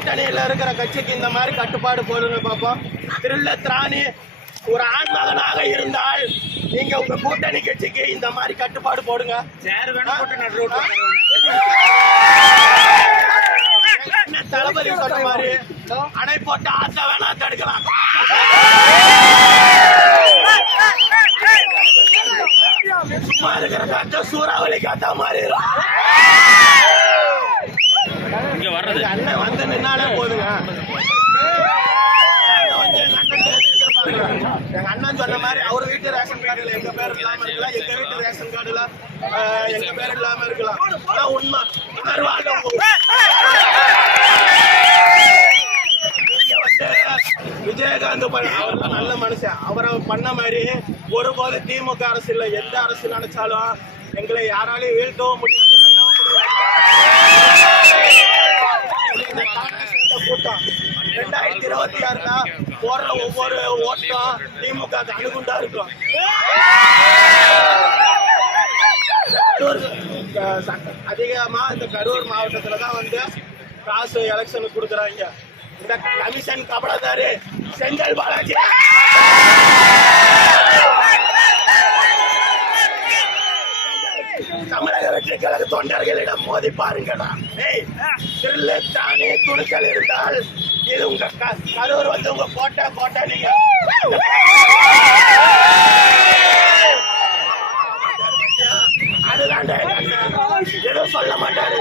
கூட்டணியில இருக்கிற கட்சிக்கு இந்த மாதிரி கட்டுப்பாடு போடுங்க பாப்போம். திருள்ள திராணி ஒரு ஆண் மகனாக இருந்தால் நீங்க உங்க கூட்டணி கட்சிக்கு இந்த மாதிரி கட்டுப்பாடு போடுங்க. தளபதி சொன்ன மாதிரி அணை போட்ட ஆத்த வேணா தடுக்கலாம். சும்மா இருக்கிற காத்த சூறாவளி காத்தா மாதிரி அண்ணன் வந்து நின்னாலே போதுங்க. எங்க அண்ணன் சொன்ன மாதிரி அவர் வீட்டு ரேஷன் கார்டுல எங்க பேர் இல்லாம இருக்கலாம், எங்க வீட்டு ரேஷன் கார்டுல எங்க பேர் இல்லாம இருக்கலாம். அதான் உண்மை. விஜயகாந்த் அவர் நல்ல மனுஷன். அவரை பண்ண மாதிரி ஒருபோது திமுக அரசு இல்ல, எந்த அரசு நினைச்சாலும் எங்களை யாராலையும் வீழ்த்தவும் முடியாது, வெல்லவும் முடியாது. கூட்டம் 2026 போடுற ஒவ்வொரு ஓட்டம் திமுக அணுகுண்டா இருக்கும். அதிகமா இந்த கரூர் மாவட்டத்துலதான் வந்து காசு எலெக்ஷனுக்கு கொடுக்குறாங்க. இந்த கமிஷன் கபலதாரு செந்தில் பாலாஜி தமிழக வெற்றி கழக தொண்டர்களிடம் மோதி பாருங்கடா. தானே துணிச்சல் இருந்தால் இது உங்க கரூர் வந்து உங்க கோட்டை நீங்க அதுதான் எதுவும் சொல்ல மாட்டாரு.